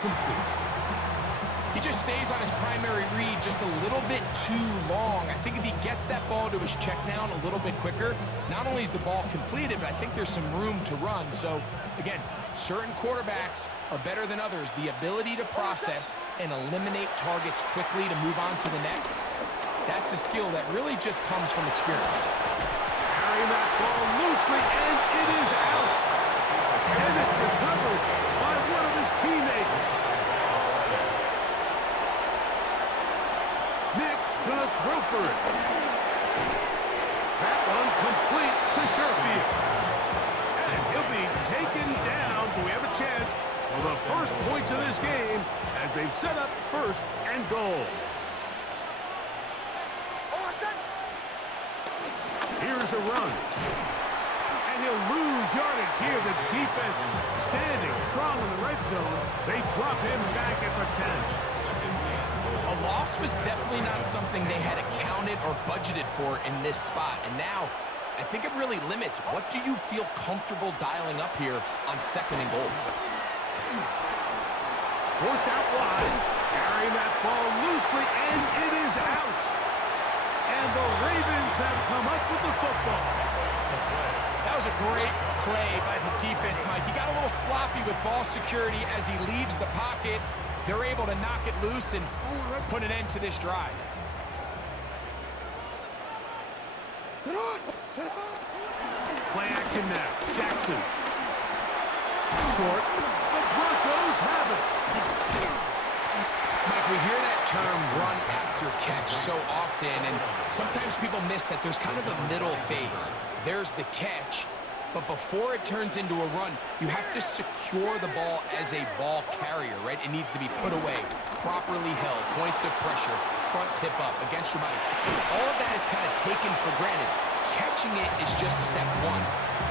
complete. He just stays on his primary read just a little bit too long. I think if he gets that ball to his check down a little bit quicker, not only is the ball completed, but I think there's some room to run. So, again, certain quarterbacks are better than others. The ability to process and eliminate targets quickly to move on to the next, that's a skill that really just comes from experience. Carrying that ball loosely, and it is out. And it's recovered by one of his teammates. Nick's gonna throw for it. That one complete to Sherfield. And he'll be taken down. Do we have a chance for the first points of this game as they've set up first and goal? Here's a run. And he'll lose yardage here. The defense standing strong in the red zone. They drop him back at the 10. A loss was definitely not something they had accounted or budgeted for in this spot. And now, I think it really limits what do you feel comfortable dialing up here on second and goal. Forced out wide. Carrying that ball loosely, and it is out. And the Ravens have come up with the football. That was a great play by the defense, Mike. He got a little sloppy with ball security as he leaves the pocket. They're able to knock it loose and put an end to this drive. Play action now. Jackson. Short. The Broncos have it. Mike, we hear that term run after catch so often, and sometimes people miss that there's kind of a middle phase. There's the catch, but before it turns into a run, you have to secure the ball as a ball carrier, right? It needs to be put away, properly held, points of pressure, front tip up, against your body. All of that is kind of taken for granted. Catching it is just step one.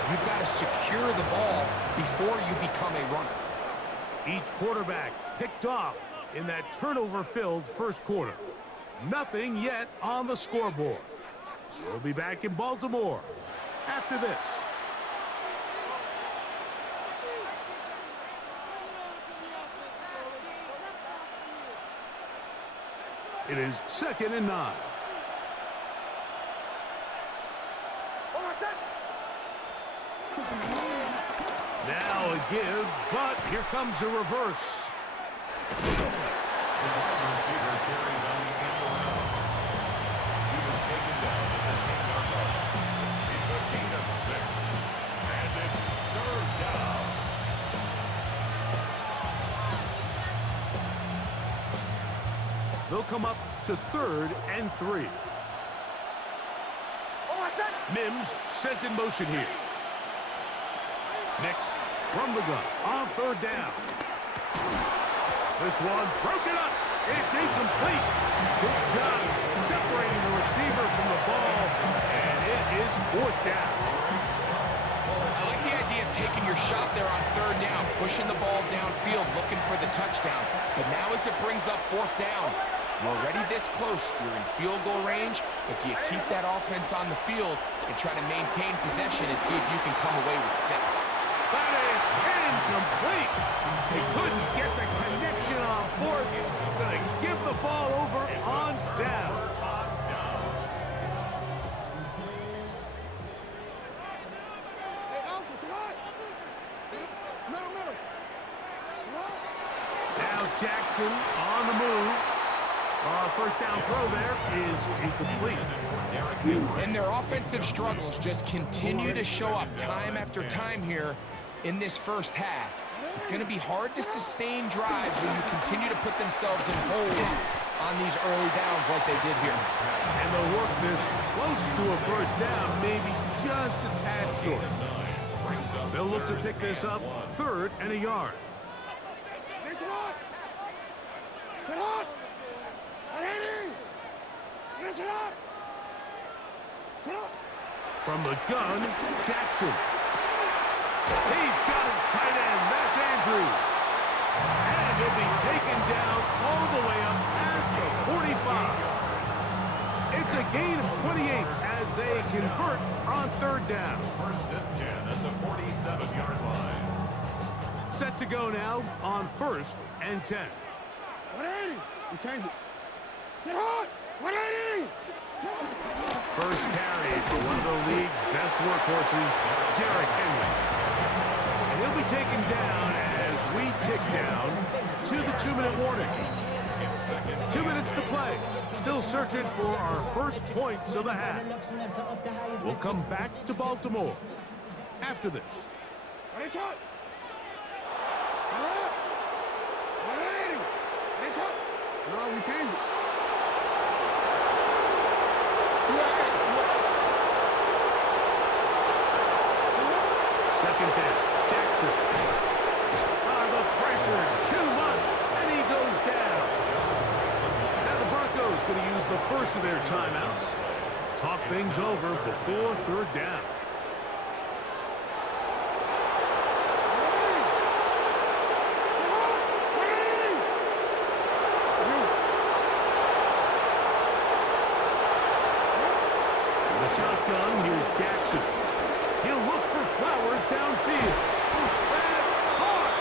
You've got to secure the ball before you become a runner. Each quarterback picked off in that turnover-filled first quarter. Nothing yet on the scoreboard. We'll be back in Baltimore after this. It is 2nd and 9. Now a give, but here comes a reverse. They'll come up to 3rd and 3. Mims sent in motion here. Next, from the gun, on 3rd down. This one broken up. It's incomplete. Good job separating the receiver from the ball, and it is 4th down. I like the idea of taking your shot there on 3rd down, pushing the ball downfield, looking for the touchdown. But now as it brings up 4th down, you're already this close. You're in field goal range, but do you keep that offense on the field and try to maintain possession and see if you can come away with 6? That is incomplete. They couldn't get the connection on 4th. Going to give the ball over on down. Now Jackson on the move. First down throw there is incomplete. And their offensive struggles just continue to show up time after time here in this first half. It's going to be hard to sustain drives when you continue to put themselves in holes on these early downs like they did here. And they'll work this close to a first down, maybe just a tad short. They'll look to pick this up 3rd and a yard. From the gun, Jackson. He's got his tight end. That's Andrews. And he'll be taken down all the way up past the 45. It's a gain of 28 as they convert on 3rd down. 1st and 10 at the 47-yard line. Set to go now on 1st and 10. 180. You change it. Sit hard. 180. First carry for one of the league's best workhorses, Derrick Henry. And he'll be taken down as we tick down to the 2-minute warning. 2 minutes to play. Still searching for our first points of the half. We'll come back to Baltimore after this. Ready, shot. 180. Ready, shot. No, we changed it. Second down, Jackson. The pressure, too much, and he goes down. Now the Broncos going to use the first of their timeouts. Talk things over before third down. The shotgun, here's Jackson. He'll look for Flowers downfield. That's caught.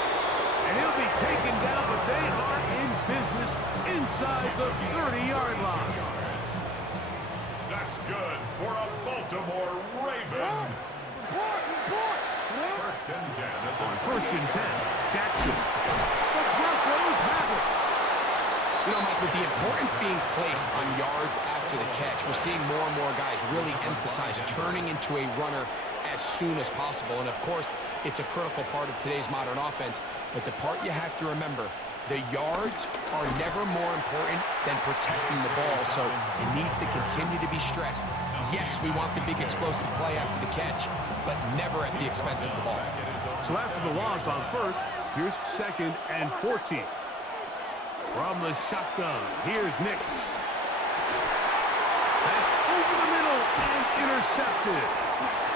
And he'll be taken down, but they are in business inside the 30-yard line. That's good for a Baltimore Raven. First and 10 On first and 10, Jackson. The Broncos have it. You know, Mike, with the importance being placed on yards after the catch, we're seeing more and more guys really emphasize turning into a runner as soon as possible. And, of course, it's a critical part of today's modern offense. But the part you have to remember, the yards are never more important than protecting the ball, so it needs to continue to be stressed. Yes, we want the big explosive play after the catch, but never at the expense of the ball. So after the loss on first, here's second and 14. From the shotgun, here's Nix. That's over the middle and intercepted.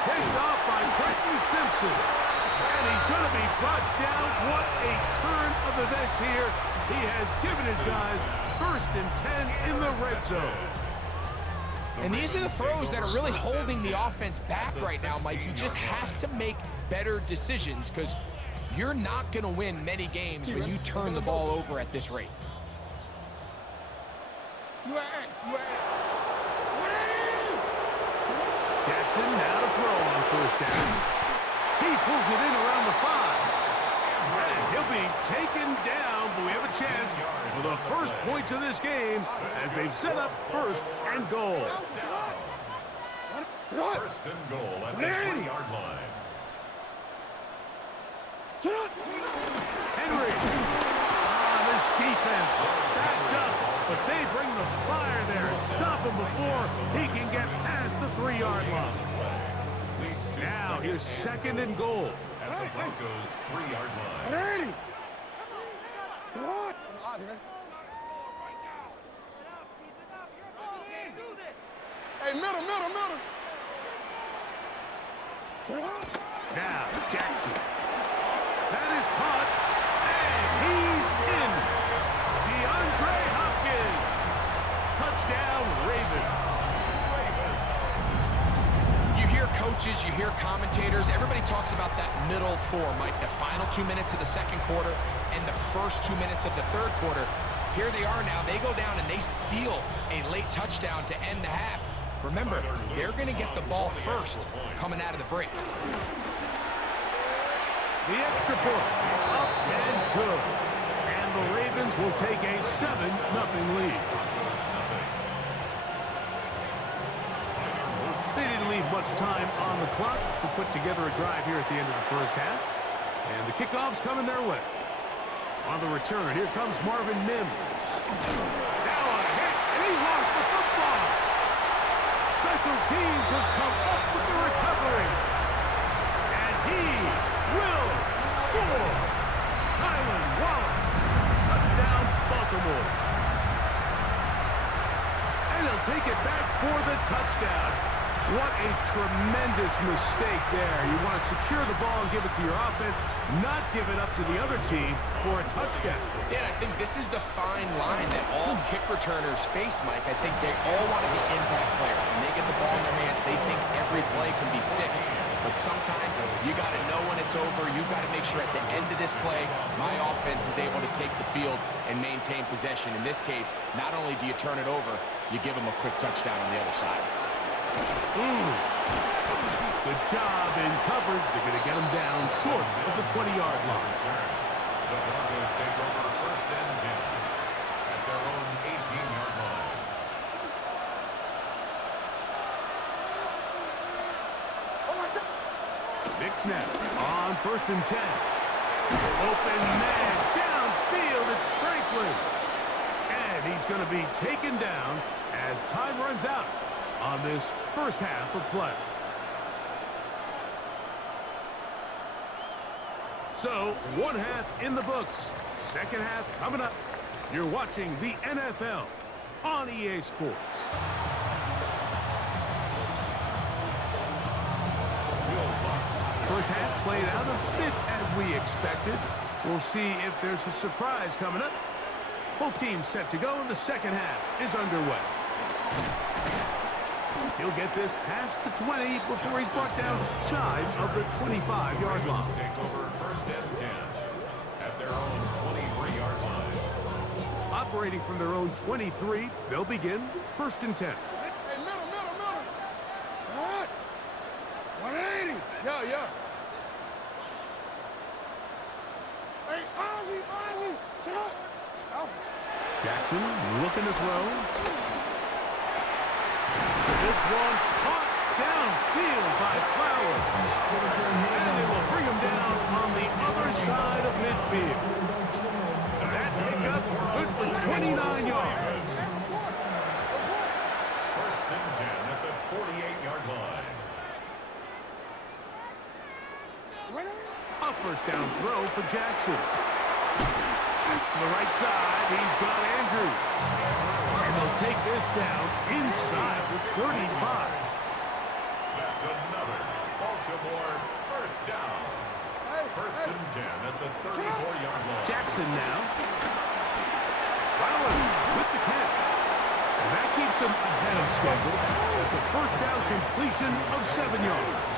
Picked off by Trenton Simpson. And he's going to be brought down. What a turn of events here. He has given his guys first and 10 in the red zone. And these are the throws that are really holding the offense back right now, Mike. He just has to make better decisions because you're not going to win many games when you turn the ball over at this rate. Jackson now to throw on first down. He pulls it in around the 5. And he'll be taken down, but we have a chance for the first points of this game as they've set up first and goal. First and goal at the 3-yard line. Henry. This defense backed up, but they bring the fire there. Stop him before he can get past the 3-yard line. Now here's second and goal. At the Broncos' 3-yard line. Hey, middle. Now Jackson. That is caught, and he's in. DeAndre Hopkins. Touchdown, Ravens. You hear coaches, you hear commentators, everybody talks about that middle 4, Mike, the final 2 minutes of the second quarter and the first 2 minutes of the third quarter. Here they are now. They go down and they steal a late touchdown to end the half. Remember, they're going to get the ball first coming out of the break. The extra point, up and good. And the Ravens will take a 7-0 lead. They didn't leave much time on the clock to put together a drive here at the end of the first half. And the kickoff's coming their way. On the return, here comes Marvin Mims. Now a hit, and he lost the football. Special teams has come up with the recovery. And he will score. Kylan Wallace. Touchdown, Baltimore. And he'll take it back for the touchdown. What a tremendous mistake there. You want to secure the ball and give it to your offense, not give it up to the other team for a touchdown. Yeah, I think this is the fine line that all kick returners face, Mike. I think they all want to be impact players. When they get the ball in their hands, they think every play can be 6. But sometimes you got to know when it's over. You got to make sure at the end of this play, my offense is able to take the field and maintain possession. In this case, not only do you turn it over, you give them a quick touchdown on the other side. Good job in coverage. They're going to get him down short of the 20-yard line. The Broncos take over 1st and 10 at their own 18-yard line. Big snap on 1st and 10. Open man downfield. It's Franklin. And he's going to be taken down as time runs out on this first half of play. So, one half in the books. Second half coming up. You're watching the NFL on EA Sports. First half played out a bit as we expected. We'll see if there's a surprise coming up. Both teams set to go, and the second half is underway. He'll get this past the 20 before he's brought down shy of the 25-yard line. Take over 1st and 10 at their own 23-yard line. Operating from their own 23, they'll begin 1st and 10. Hey, middle. All right. 180. Yeah. Hey, Ozzy. Sit up. Oh. Jackson looking to throw. This one caught downfield by Flowers. And they will bring him down on the other side of midfield. That pickup good for 29 yards. 1st and 10 at the 48-yard line. A first down throw for Jackson. It's to the right side. He's got Andrews. And they'll take this down inside the 35. That's another Baltimore first down. 1st and 10 at the 34-yard line. Jackson now. Flowers with the catch. And that keeps him ahead of schedule. That's a first down completion of 7 yards.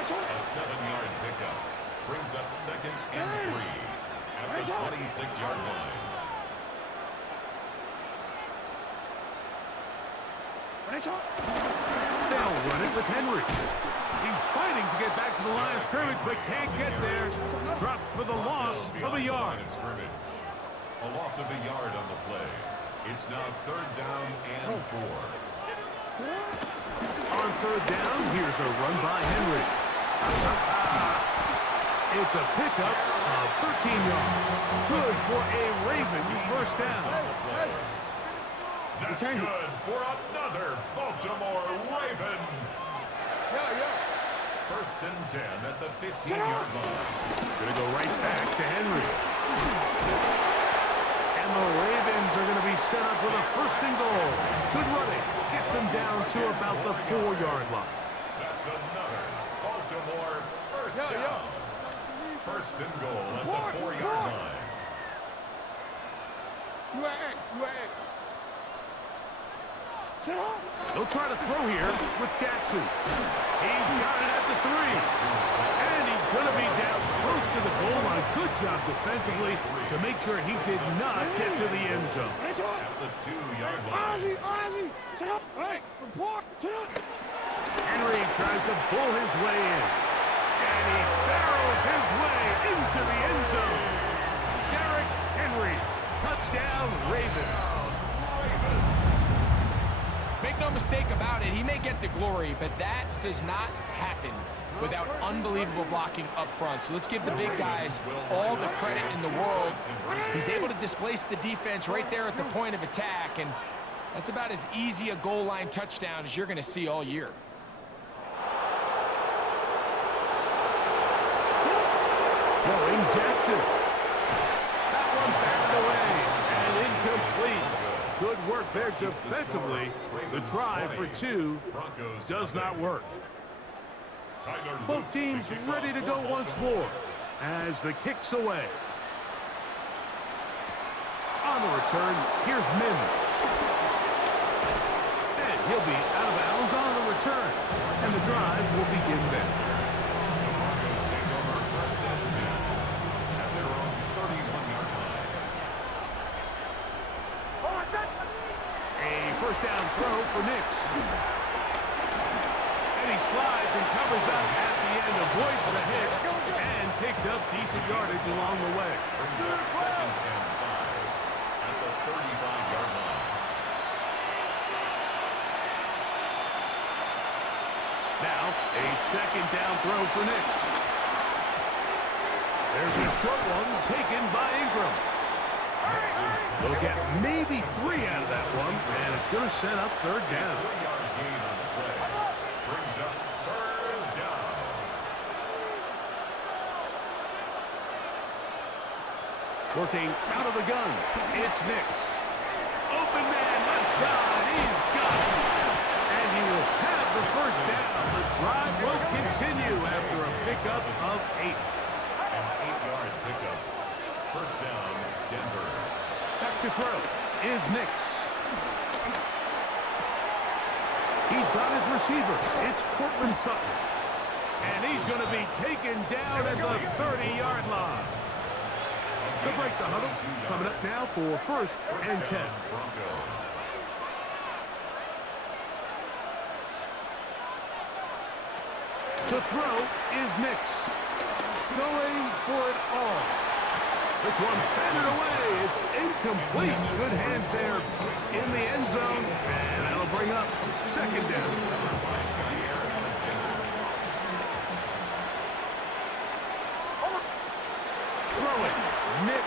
A 7-yard pickup brings up 2nd and 3 at the 26-yard line. They'll run it with Henry. He's fighting to get back to the line of scrimmage, but can't get there. Dropped for the loss of a yard. A loss of a yard on the play. It's now 3rd down and 4. On 3rd down, here's a run by Henry. It's a pickup of 13 yards. Good for a Raven first down. That's good for another Baltimore Raven. Yeah. 1st and 10 at the 15-yard line. Gonna go right back to Henry. And the Ravens are gonna be set up with a 1st and goal. Good running. Gets them down to about the 4-yard line. That's another Baltimore first down. 1st and goal at the 4-yard line. You at X. Sit up. They'll try to throw here with Jackson. He's got it at the 3. And he's going to be down close to the goal line. Good job defensively to make sure he did not get to the end zone. At the 2-yard line. Ozzy. Sit up. Hey, report. Sit up. Henry tries to pull his way in. And he barrels his way into the end zone. Derrick Henry. Touchdown, Ravens. Make no mistake about it, he may get the glory, but that does not happen without unbelievable blocking up front. So let's give the big guys all the credit in the world. He's able to displace the defense right there at the point of attack, and that's about as easy a goal line touchdown as you're going to see all year. Throwing Jackson. That one batted away and incomplete. Good work there defensively. The try for 2 does not work. Both teams ready to go once more as the kick's away. On the return, here's Mims. And he'll be out of bounds on the return. And the drive will begin then. The Broncos take over first and 10 at their own 31-yard line. A first down throw for Nix. And he slides and covers up at the end, avoids the hit, and picked up decent yardage along the way. Brings up second and 5 at the 35-yard line. Now, a second down throw for Nix. There's a short one taken by Ingram. They'll get maybe 3 out of that one, and it's going to set up third down. 3-yard gain on the play. Brings up third down. Working out of the gun, it's Nix. Open man, left side, he's got it. And he will have the first down. The drive will continue after a pickup of 8. An 8-yard pickup. First down, Denver. Back to throw is Nix. He's got his receiver. It's Cortland Sutton. And he's going to be taken down at the 30-yard line. They'll break the huddle. Coming up now for first and 10. Broncos. To throw is Nix. Going for it all. This one batted away. It's incomplete. Good hands there in the end zone. And that'll bring up second down. Throw it. Nix.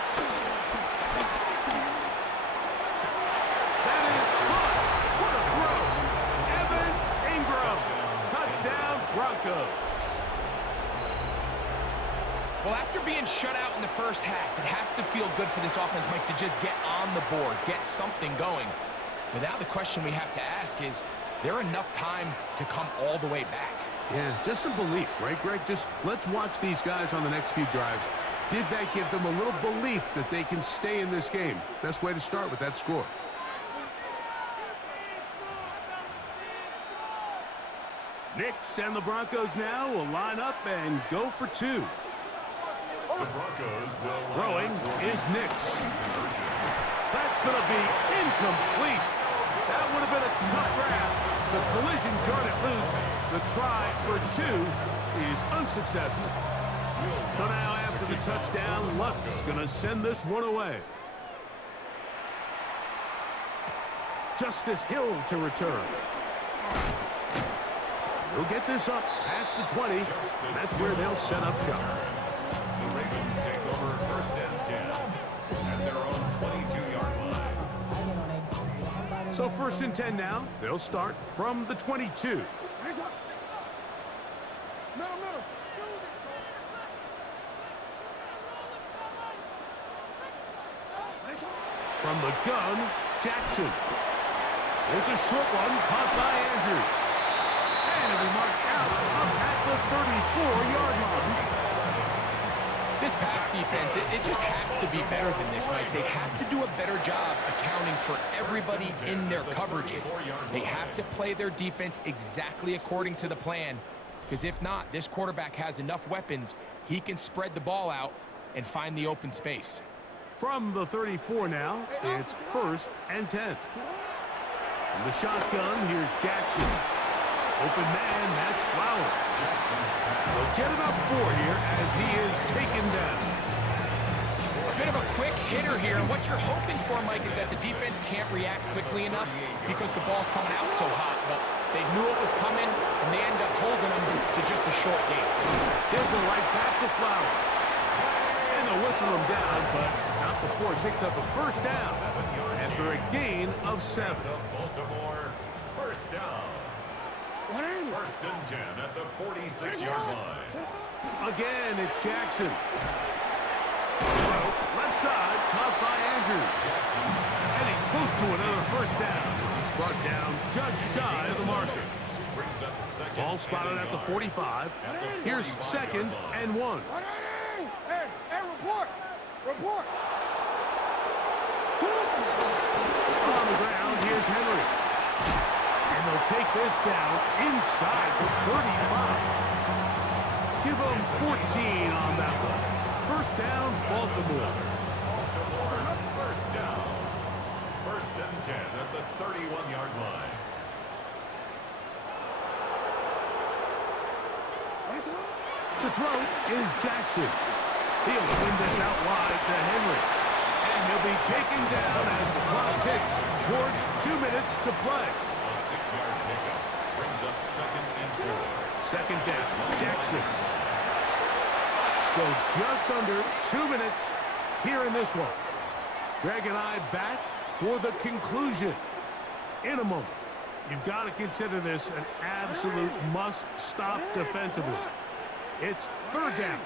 That is caught. What a throw. Evan Ingram. Touchdown, Broncos. Well, after being shut out in the first half, it has to feel good for this offense, Mike, to just get on the board, get something going. But now the question we have to ask is there enough time to come all the way back? Yeah, just some belief, right, Greg? Just let's watch these guys on the next few drives. Did that give them a little belief that they can stay in this game? Best way to start with that score. Nix and the Broncos now will line up and go for 2. The Broncos will Throwing is Nix. That's going to be incomplete. That would have been a tough grasp. The collision jarred it loose. The try for 2 is unsuccessful. So now after the touchdown, Luck's going to send this one away. Justice Hill to return. He'll get this up past the 20. That's where they'll set up shop. The Ravens take over first and 10 at their own 22-yard line. So first and 10 now. They'll start from the 22. From the gun, Jackson. There's a short one caught by Andrews. And it'll be marked out up at the 34-yard line. This pass defense, it just has to be better than this, Mike. They have to do a better job accounting for everybody in their coverages. They have to play their defense exactly according to the plan, because if not, this quarterback has enough weapons, he can spread the ball out and find the open space. From the 34 now, it's first and 10. From the shotgun, here's Jackson. Open man, that's Flowers. They'll get it up 4 here as he is taken down. A bit of a quick hitter here, and what you're hoping for, Mike, is that the defense can't react quickly enough because the ball's coming out so hot. But they knew it was coming, and they end up holding them to just a short game. He'll go right back to Flowers. And they'll whistle him down, but not before he picks up a first down after a gain of 7. Baltimore, first down. First and 10 at the 46-yard line. Again, it's Jackson. Left side, caught by Andrews. And he's close to another first down. He's brought down just shy of the marker. Ball spotted at the 45. Here's 2nd and 1. Hey, report! Report! On the ground, here's Henry. And they'll take this down inside the 35. Give them 14 on that one. First down, Baltimore. First down. 1st and 10 at the 31-yard line. To throw is Jackson. He'll swing this out wide to Henry. And he'll be taken down as the clock ticks towards 2 minutes to play. A 6-yard pickup brings up 2nd and 4. 2nd down, Jackson. So just under 2 minutes here in this one. Greg and I back for the conclusion in a moment. You've got to consider this an absolute must-stop defensively. It's 3rd down.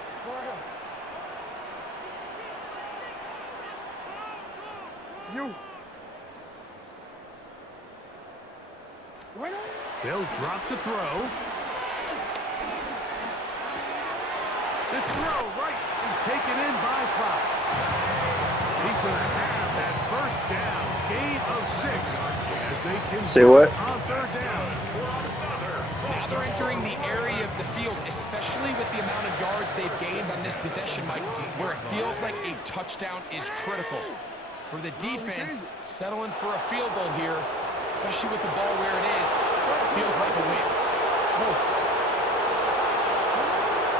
You. They'll drop to throw. This throw right is taken in by Flowers. He's going to have that 1st down, gain of 6 as they can Say what? on 3rd down. Now they're entering the area of the field, especially with the amount of yards they've gained on this possession, Mike, where it feels like a touchdown is critical. For the defense, settling for a field goal here, especially with the ball where it is, feels like a win.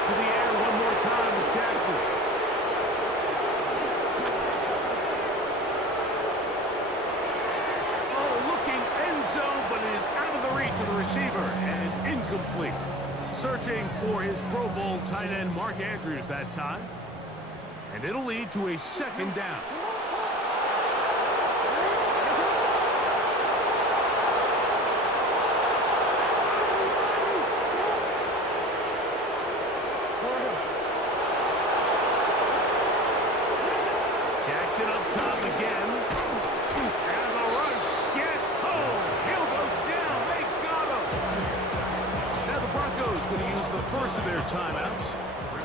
To the air one more time with Jackson. Oh, looking end zone, but it is out of the reach of the receiver and incomplete. Searching for his Pro Bowl tight end Mark Andrews that time. And it'll lead to a 2nd down. Jackson up top again. And the rush gets home. He'll go down. They got him. Now the Broncos going to use the first of their timeouts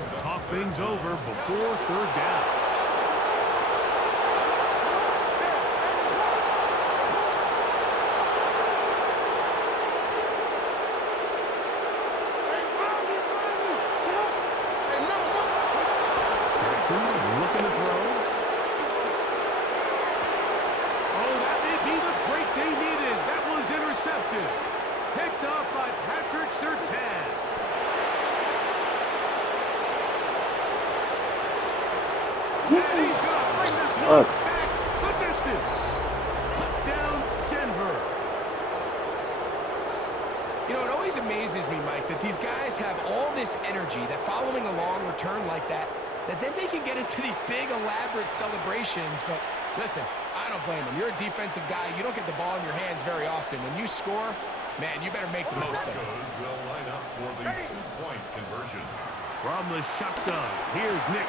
to talk things over before 3rd down. Jackson looking to throw. Oh, that may be the break they needed. That one's intercepted. Picked off by Patrick Surtain. And he's going to bring this one back the distance. Touchdown, Denver. You know, it always amazes me, Mike, that these guys have all this energy, that following a long return like that then they can get into these big, elaborate celebrations. But listen, I don't blame them. You're a defensive guy. You don't get the ball in your hands very often. When you score, man, you better make the most of it. Will line up for the 2-point conversion. From the shotgun, here's Nix.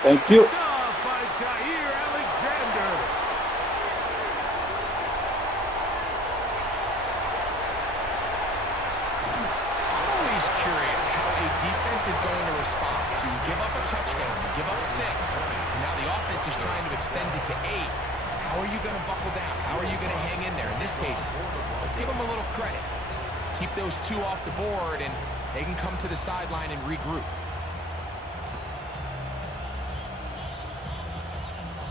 Thank you. Off by Jair Alexander. Always curious how a defense is going to respond. So you give up a touchdown, you give up 6, and now the offense is trying to extend it to 8. How are you going to buckle down? How are you going to hang in there? In this case, let's give them a little credit. Keep those 2 off the board, and they can come to the sideline and regroup.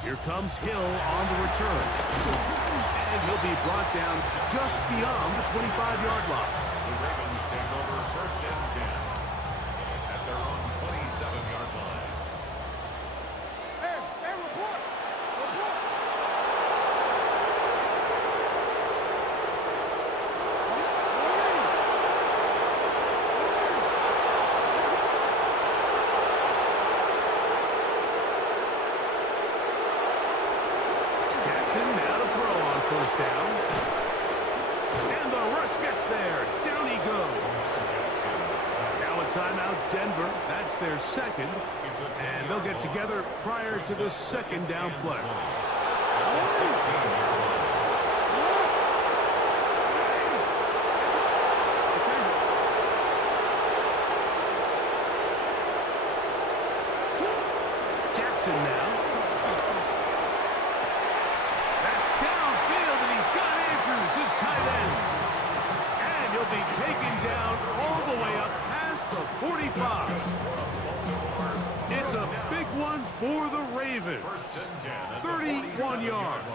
Here comes Hill on the return. And he'll be brought down just beyond the 25-yard line. The Ravens take over 1st and 10 at their own 27-yard line. Hey, report! Report! Jackson now to throw on 1st down. And the rush gets there. Down he goes. Now a timeout, Denver. That's their 2nd. And they'll get together prior to the 2nd down play. 25. It's a big one for the Ravens. 31 yards.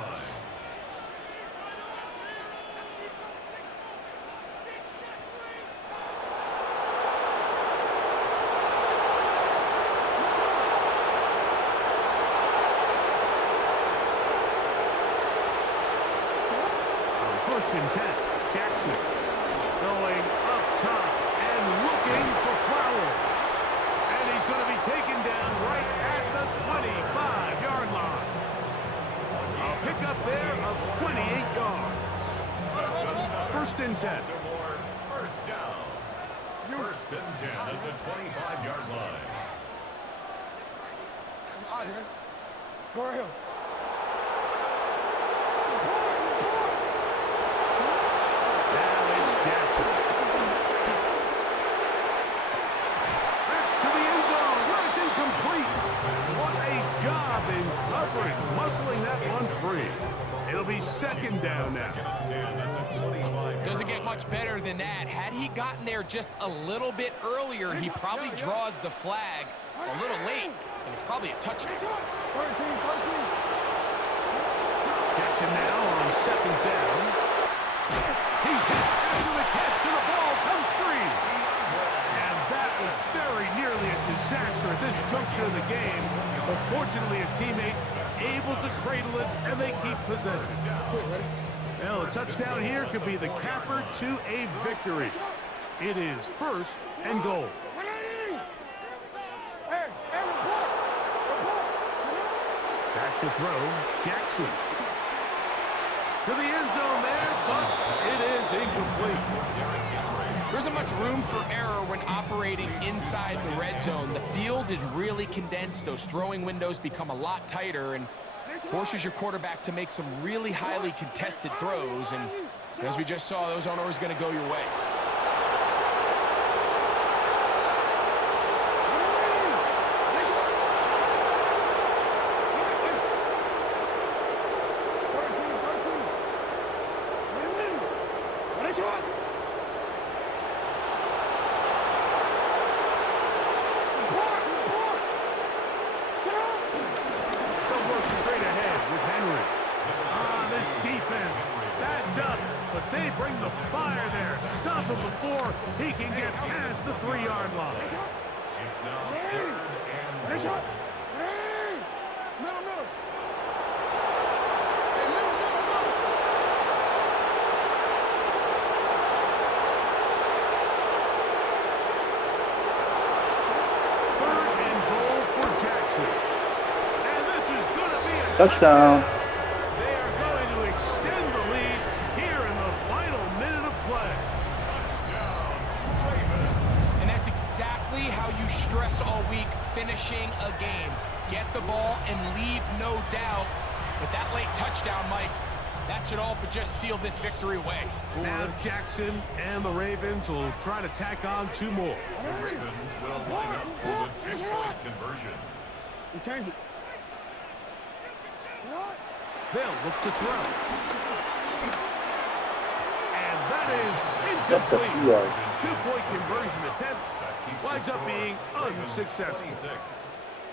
First and 10. Jackson going up top and looking for Flowers. And he's going to be taken down right at the 25-yard line. A pickup there of 28 yards. First and 10. First down. First and 10 at the 25-yard line. Go right here. Jackson. That's to the end zone where it's incomplete. What a job in coverage, muscling that one free. It'll be second down now. Doesn't get much better than that. Had he gotten there just a little bit earlier, he probably draws the flag a little late, and it's probably a touchdown. Jackson now on second down. He's hit after the catch, and the ball comes free. And that was very nearly a disaster at this juncture of the game. But fortunately, a teammate able to cradle it, and they keep possession. Well, a touchdown here could be the capper to a victory. It is first and goal. Back to throw, Jackson. To the end zone there, but it is incomplete. There isn't much room for error when operating inside the red zone. The field is really condensed. Those throwing windows become a lot tighter and forces your quarterback to make some really highly contested throws. And as we just saw, those aren't always going to go your way. They bring the fire there. Stop him before he can get past the 3-yard line. It's now third and goal. Third and goal for Jackson. And this is going to be a touchdown. They are going to extend the lead here in the final minute of play. And that's exactly how you stress all week, finishing a game. Get the ball and leave no doubt. But that late touchdown, Mike, that should all but just seal this victory away. Now Jackson and the Ravens will try to tack on 2 more. The Ravens will line up for the 2-point conversion. You changed it. They'll look to throw. And that is That's a incomplete. PR. 2-point conversion attempt winds up being unsuccessful. 26,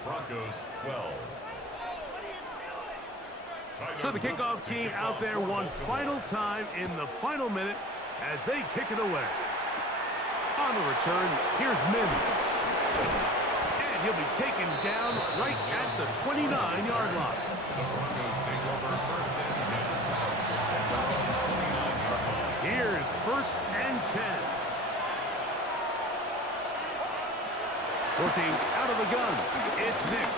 Broncos 12. So the kickoff team out there one final time in the final minute as they kick it away. On the return, here's Mims. And he'll be taken down right at the 29-yard line. The Broncos take over first and 10. Here's first and 10. Working out of the gun, it's Nix.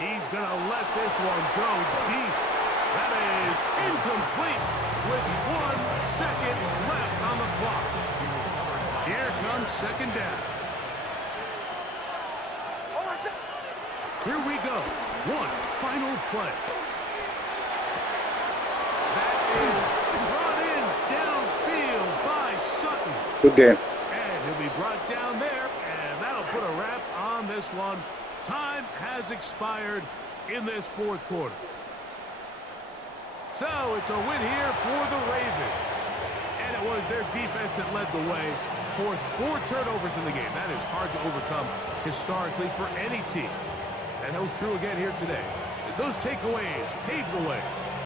He's going to let this one go deep. That is incomplete with 1 second left on the clock. Here comes second down. Here we go. One final play. That is brought in downfield by Sutton. Good game. And he'll be brought down there, and that'll put a wrap on this one. Time has expired in this 4th quarter. So it's a win here for the Ravens. And it was their defense that led the way. forced 4 turnovers in the game. That is hard to overcome historically for any team. That held true again here today, as those takeaways paved the way.